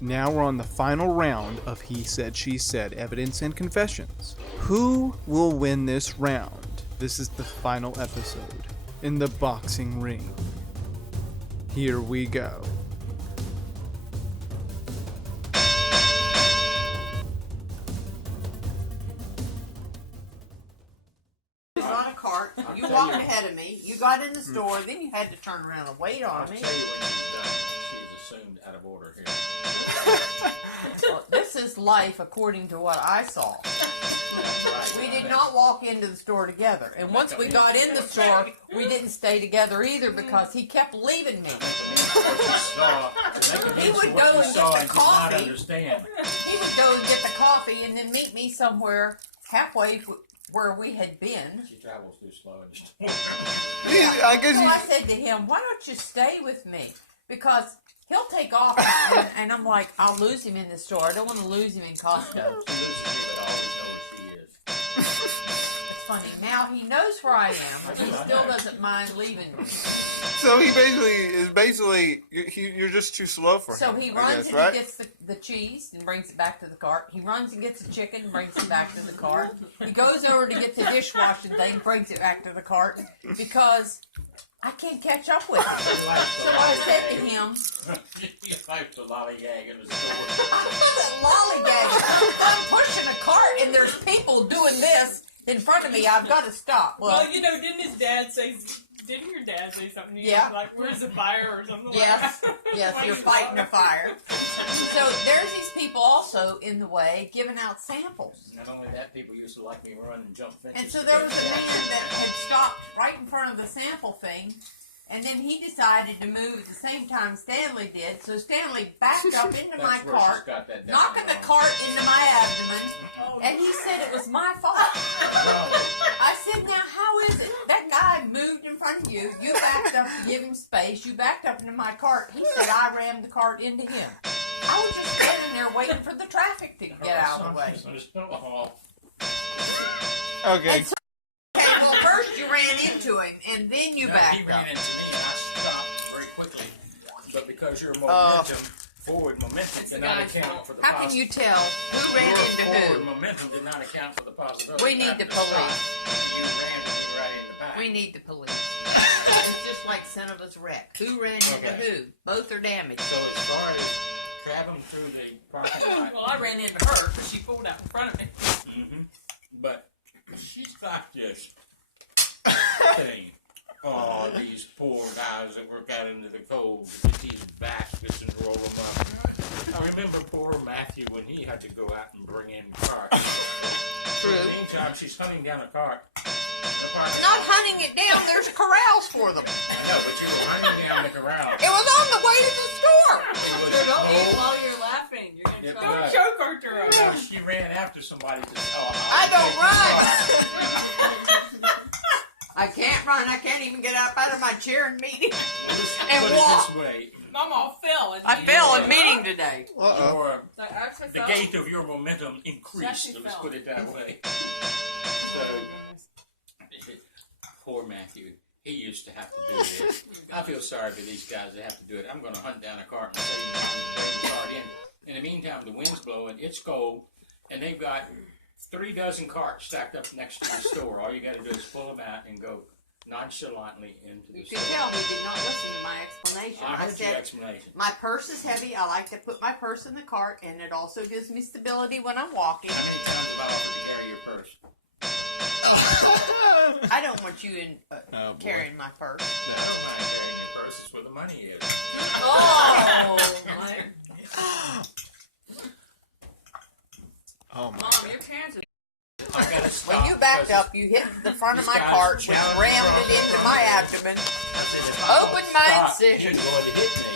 Now we're on the final round of He Said, She Said, Evidence and Confessions. Who will win this round? This is the final episode in the boxing ring. Here we go. On a cart, you walked ahead of me, you got in the store, then you had to turn around and wait on I'll me. tell you when she's done. She's assumed out of order here. Well, this is life according to what I saw. We did not walk into the store together. And once we got in the store, we didn't stay together either because he kept leaving me. He would go and get the coffee. He would go and get the coffee and then meet me somewhere halfway where we had been. She travels too slow in the store. I said to him, why don't you stay with me? Because he'll take off and I'm like, I'll lose him in the store. I don't want to lose him in Costco. She loses me, but I always know where she is. It's funny. Now he knows where I am, but he still doesn't mind leaving me. So he basically you're just too slow for him. So he runs and he gets the cheese and brings it back to the cart. He runs and gets the chicken and brings it back to the cart. He goes over to get the dishwashing thing, brings it back to the cart because I can't catch up with him. So I said to him, You like to lollygag in the store. I wasn't lollygagging. I'm pushing a cart and there's people doing this in front of me. I've got to stop. Well, didn't his dad say... Didn't your dad say something to you? Yeah. Like, where's the fire or something Yes, like that? yes, you're fighting a fire. So there's these people also in the way giving out samples. Not only that, people used to like me run and jump fences. And so there was a man that had stopped right in front of the sample thing, and then he decided to move at the same time Stanley did. So Stanley backed up into my cart, knocking the cart into my abdomen, and he said it was my fault. I said, now how is it? That guy moved in front of you. You backed up to give him space. You backed up into my cart. He said I rammed the cart into him. I was just standing there waiting for the traffic to get out of the way. Okay. Okay, well, first you ran into him, and then you backed He up. ran into me, and I stopped very quickly. But because your forward momentum did not account for the How can you tell who ran into forward who? momentum did not account for the possibility. We need the police. You ran me right in the back. We need the police. It's just like Son of Us wreck. Who ran into who? Both are damaged. So as far as traveling through the parking lot, Well, I ran into her because she pulled out in front of me. but she's got this thing. Oh, these poor guys that work out into the cold with these baskets and roll them up. I remember poor Matthew when he had to go out and bring in carts. True. In the meantime, she's hunting down a cart. Not hunting it down. There's corrals for them. No, but you were hunting down the corral. It was on the way to the store. It was So don't eat cold. while you're laughing. You're going to Yeah, don't right. choke Arturelia. She ran after somebody to I don't run. I can't run. I can't even get up out of my chair in meeting. And walk. This way. Mama fell. I fell in meeting today. Your, So I actually the fell. gate of your momentum increased, She so let's fell. put it that way. So, poor Matthew. He used to have to do this. I feel sorry for these guys that have to do it. I'm going to hunt down a cart and save them time to bring the cart in. In the meantime, the wind's blowing, it's cold, and they've got 3 dozen carts stacked up next to the store. All you got to do is pull them out and go nonchalantly into the You store. can tell he did not listen to my explanation. I heard your said, explanation. my purse is heavy. I like to put my purse in the cart, and it also gives me stability when I'm walking. How many times have I offered to carry your purse? I don't want you in Oh, boy. carrying my purse. I don't mind carrying your purse. It's where the money is. Oh, my. Oh my Mom, God. your pants are... I've got to stop When you backed because up, you hit the front of these my guys cart, which challenge rammed me. it into my abdomen. I said, if I Open don't my stop, incision. You're going to hit me.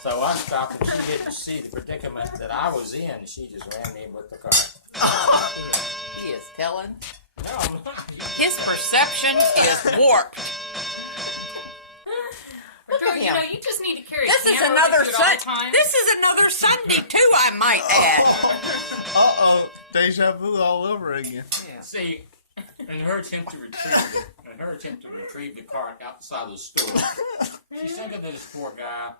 So I stopped, and she didn't see the predicament that I was in. She just ran me with the cart. He is telling. No, I'm not. His perception is warped. Look at You know, him. you just need to carry This a is camera another with you at all Sunday. times. This is another Sunday too, I might add. Uh-oh. Deja vu all over again. Yeah. See, in her attempt to retrieve the cart outside of the store, she's thinking that this poor guy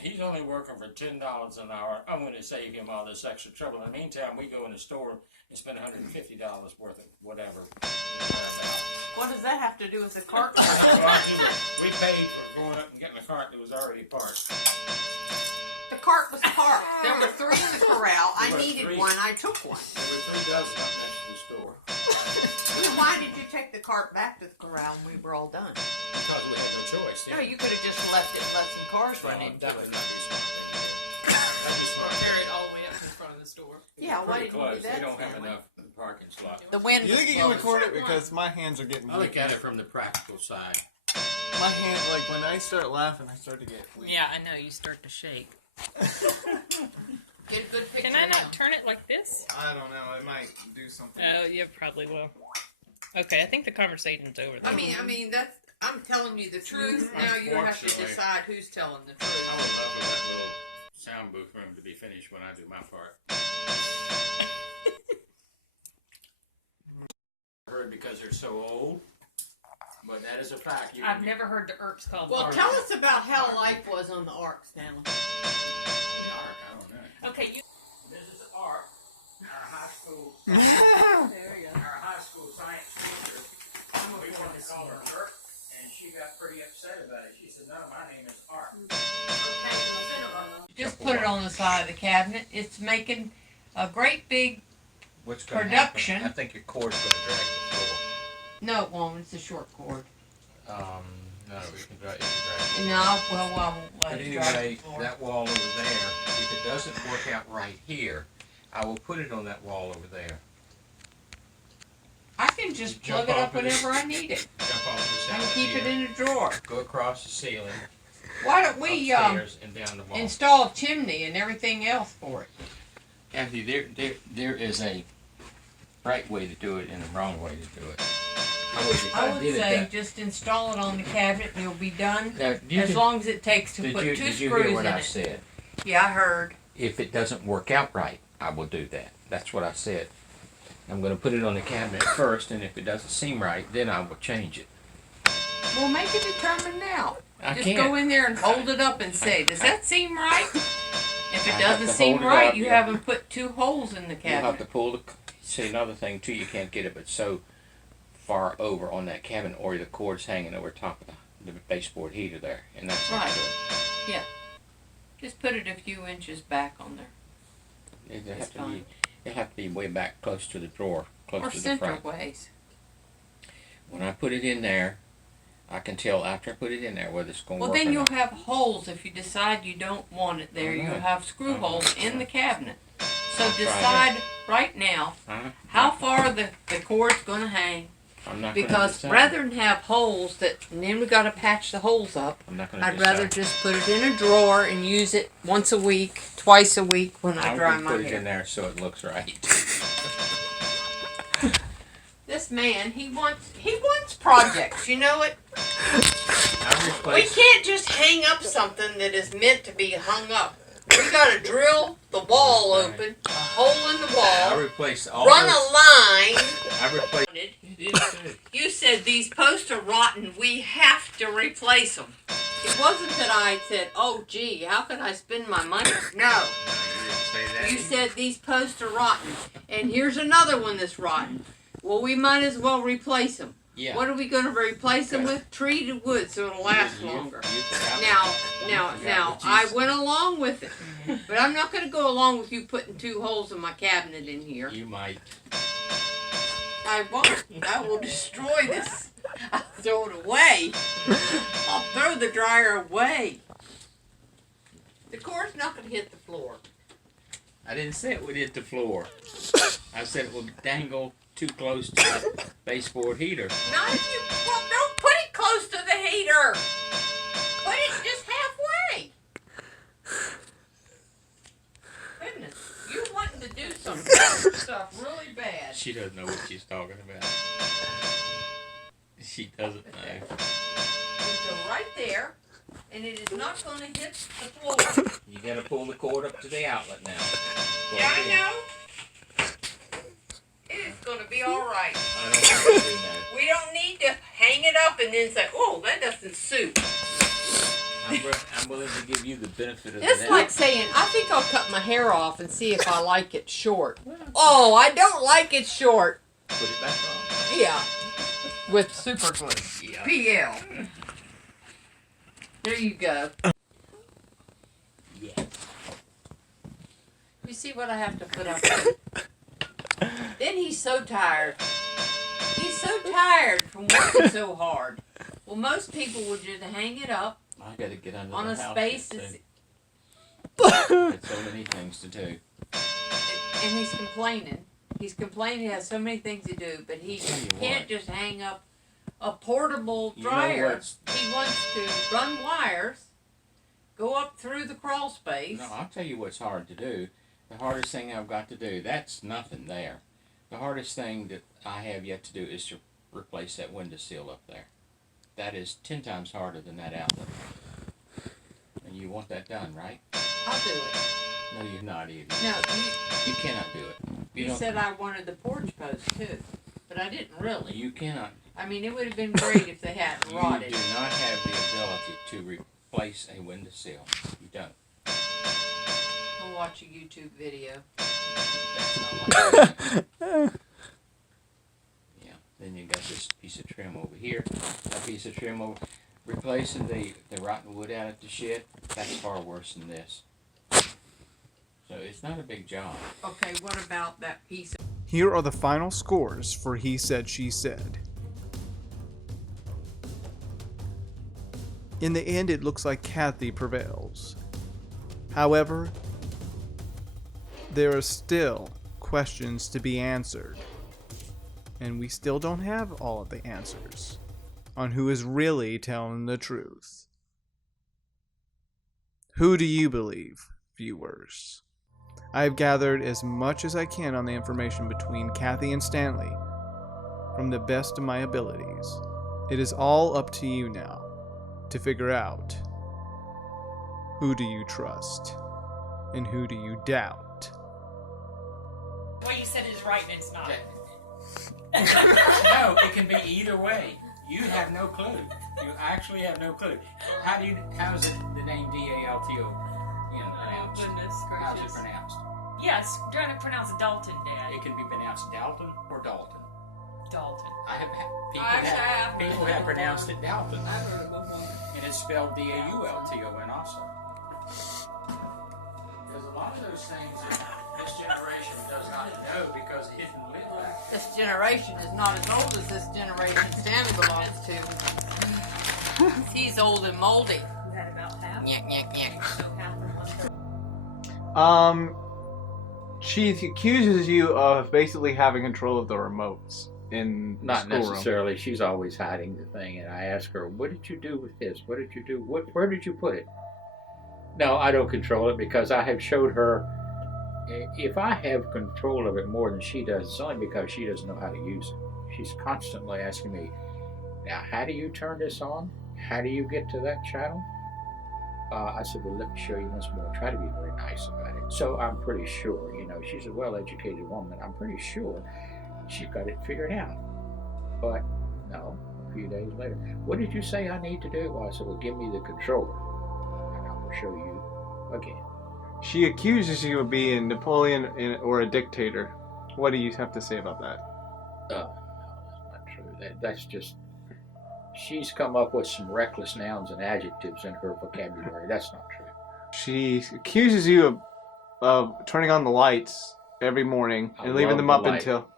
He's only working for $10 an hour. I'm going to save him all this extra trouble. In the meantime, we go in the store and spend $150 worth of whatever. What does that have to do with the cart? We paid for going up and getting a cart that was already parked. The cart was parked. There were 3 in the corral. I needed one. I took one. There were 3 dozen up next to the store. Well, why did you take the cart back to the corral when we were all done? Because we had no choice. No, you could have just left it and let some cars run into That would it. not be smart. Or carry it all the way up to the front of the store. Yeah, why Pretty didn't you do close. that? They don't have Stanley? enough parking slot. The wind You was think you can blowing. record it because my hands are getting I look weak. at it from the practical side. My hand, like when I start laughing, I start to get weak. Yeah, I know. You start to shake. Get a good picture Can I now. not turn it like this? I don't know. I might do something. Oh, you probably will. Okay, I think the conversation's over. I mean, that's. I'm telling you the truth. Now you have to Unfortunately. decide who's telling the I would truth. love for that little sound booth room to be finished when I do my part. Heard because they're so old, but that is a fact. You I've never heard the ERPs called. Well, ARC. tell us about how life was on the Ark, Stanley. I don't know. Okay, you. This is Art, our high school. There we go. Our high school science teacher. We wanted to call her Dirk, and she got pretty upset about it. She said, "No, my name is Art." Just put it on the side of the cabinet. It's making a great big. What's gonna Production. happen? I think your cord's going to drag the floor. No, it won't. It's a short cord. No, we can drag it. No, well, I won't let But it drag anyway, the floor. that wall over there, if it doesn't work out right here, I will put it on that wall over there. I can just Jump plug it up off of this- whenever I need it. Jump off this I can outlet keep it here, in a drawer. go across the ceiling, Why don't we upstairs, and down the wall. install a chimney and everything else for it? Anthony, there is a right way to do it and a wrong way to do it. I would say just install it on the cabinet and you'll be done. As long as it takes to put 2 did you screws hear what in I it. said? Yeah, I heard. If it doesn't work out right, I will do that. That's what I said. I'm going to put it on the cabinet first, and if it doesn't seem right, then I will change it. Well, make it determined now. I Just can't. go in there and hold it up and say, does that seem right? If I it have doesn't to seem hold it right, up, you yeah. haven't put 2 holes in the You'll have cabinet. to pull the. See, another thing too, you can't get it but so far over on that cabinet, or the cord's hanging over top of the baseboard heater there, and that's not Right. good. Yeah. Just put it a few inches back on there. It'll It's have to fine. be. It'll have to be way back, close to the drawer, close Or to the front. centerways. When I put it in there, I can tell after I put it in there whether it's going to Well, work then or you'll not. have holes if you decide you don't want it there. I know. You'll have screw I know. holes in the cabinet. So I'll try decide right now Huh? how far the cord's going to hang. I'm not gonna Because decide. rather than have holes that, and then we got to patch the holes up, I'm not going to I'd decide. rather just put it in a drawer and use it once a week, twice a week when I I'm dry gonna my put it in hair. there so it looks right. This man, he wants projects. You know it. I We replaced. can't just hang up something that is meant to be hung up. We gotta drill the wall open, a hole in the I wall, replaced all run a those. line. I replaced. You said these posts are rotten, we have to replace them. It wasn't that I said, oh gee, how can I spend my money? No. You said these posts are rotten, and here's another one that's rotten. Well, we might as well replace them. Yeah. What are we going to replace them with? Treated wood, so it'll last longer. Now, I went along with it, but I'm not going to go along with you putting 2 holes in my cabinet in here. You might. I won't. I will destroy this. I'll throw it away. I'll throw the dryer away. The cord's not going to hit the floor. I didn't say it would hit the floor. I said it would dangle too close to the baseboard heater. Not if you. Well, don't put it close to the heater. Put it just halfway. Goodness, you wanting to do some stuff really bad. She doesn't know what she's talking about. She doesn't know. You go right there, and it is not going to hit the floor. You gotta pull the cord up to the outlet now. Yeah, I know. It is going to be all right. I don't have to do that. We don't need to hang it up and then say, "Oh, that doesn't suit." I I'm willing to give you the benefit of It's that. like saying, I think I'll cut my hair off and see if I like it short. Oh, I don't like it short. Put it back on. Yeah. With super glue. Yeah. PL. There you go. Yes. You see what I have to put up with? Then he's so tired. He's so tired from working so hard. Well, most people would just hang it up I gotta get under on the a house space here, that's, too. Got so many things to do. and he's complaining. He's complaining he has so many things to do, but he Tell you can't what. just hang up a portable You know dryer. what's- He wants to run wires, go up through the crawl space. No, I'll tell you what's hard to do. The hardest thing I've got to do, that's nothing there. The hardest thing that I have yet to do is to replace that windowsill up there. That is 10 times harder than that outlet. And you want that done, right? I'll do it. No, you're not either. No, You cannot do it. you said I wanted the porch post too, but I didn't really. You cannot. I mean, it would have been great if they hadn't You rotted. do not have the ability to replace a windowsill. You don't. I'll watch a YouTube video. That's not like that. Yeah. Then you got this piece of trim over here. That piece of trim over. Replacing the rotten wood out at the shed. That's far worse than this. So it's not a big job. Okay, what about that piece of... Here are the final scores for He Said, She Said. In the end, it looks like Kathy prevails. However, there are still questions to be answered. And we still don't have all of the answers on who is really telling the truth. Who do you believe, viewers? I have gathered as much as I can on the information between Kathy and Stanley from the best of my abilities. It is all up to you now to figure out who do you trust and who do you doubt. What you said is right and it's not. No, it can be either way. You have no clue. You actually have no clue. How is it the name DALTO pronounced? Goodness How's it gracious. pronounced? Yes, trying to pronounce Dalton, Dad. It can be pronounced Dalton or Dalton. Dalton. People have pronounced it Dalton, I've heard it before. and it's spelled DAULTON also. There's a lot of those things that this generation does not know because it didn't live back. This generation is not as old as this generation Stanley belongs to. He's old and moldy. You had about half. Yeah. So half of one. She accuses you of basically having control of the remotes in the Not schoolroom. necessarily. She's always hiding the thing, and I ask her, "What did you do with this? What did you do? Where did you put it?" No, I don't control it because I have showed her. If I have control of it more than she does, it's only because she doesn't know how to use it. She's constantly asking me, "Now, how do you turn this on? How do you get to that channel?" I said, "Well, let me show you once more." Try to be very nice about it. So I'm pretty sure, she's a well-educated woman. I'm pretty sure she's got it figured out. But no, a few days later, "What did you say I need to do?" Well, I said, "Well, give me the controller, and I will show you again." She accuses you of being Napoleon or a dictator. What do you have to say about that? No, that's not true. That's just, she's come up with some reckless nouns and adjectives in her vocabulary. That's not true. She accuses you of turning on the lights every morning I and leaving love them the up light. until...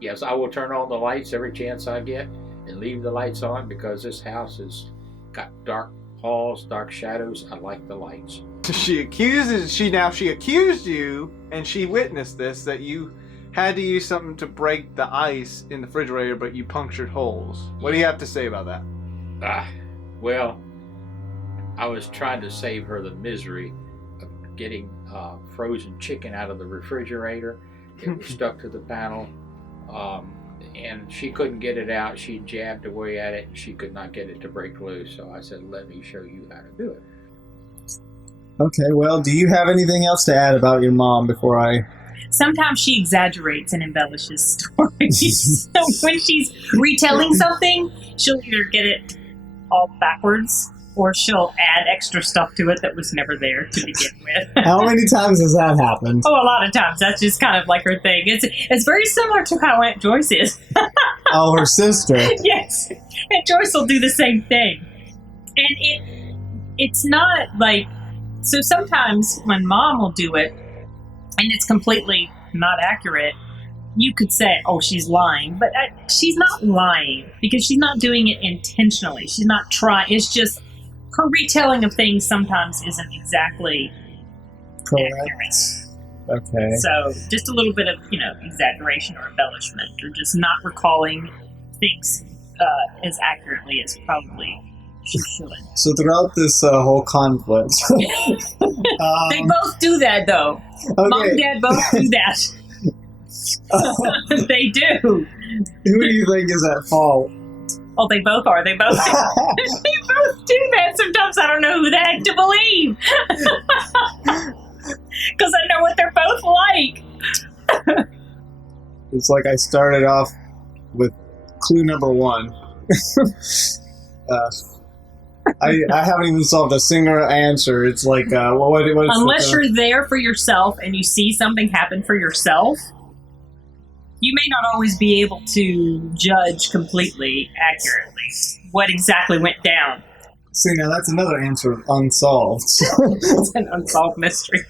Yes, I will turn on the lights every chance I get and leave the lights on because this house has got dark halls, dark shadows. I like the lights. She accused you, and she witnessed this, that you had to use something to break the ice in the refrigerator, but you punctured holes. What do you have to say about that? Well, I was trying to save her the misery of getting frozen chicken out of the refrigerator. It was stuck to the panel, and she couldn't get it out. She jabbed away at it, and she could not get it to break loose. So I said, "Let me show you how to do it." Okay, well, do you have anything else to add about your mom before I... Sometimes she exaggerates and embellishes stories. So when she's retelling something, she'll either get it all backwards or she'll add extra stuff to it that was never there to begin with. How many times has that happened? Oh, a lot of times. That's just kind of like her thing. It's very similar to how Aunt Joyce is. Oh, her sister. Yes, and Joyce will do the same thing, and it's not like, so sometimes when Mom will do it, and it's completely not accurate, you could say, oh, she's lying, but she's not lying because she's not doing it intentionally. She's not trying. It's just her retelling of things sometimes isn't exactly Correct. accurate. Okay. So just a little bit of, exaggeration or embellishment, or just not recalling things as accurately as probably she should. So throughout this whole conflict, They both do that, though. Mom and Dad both do that. They do. Who do you think is at fault? Oh, they both are. They both do that. Sometimes I don't know who the heck to believe. Because I know what they're both like. It's like I started off with clue number 1. I haven't even solved a single answer. It's like, what Unless you're there for yourself and you see something happen for yourself, you may not always be able to judge completely accurately what exactly went down. See, now that's another answer unsolved. It's an unsolved mystery.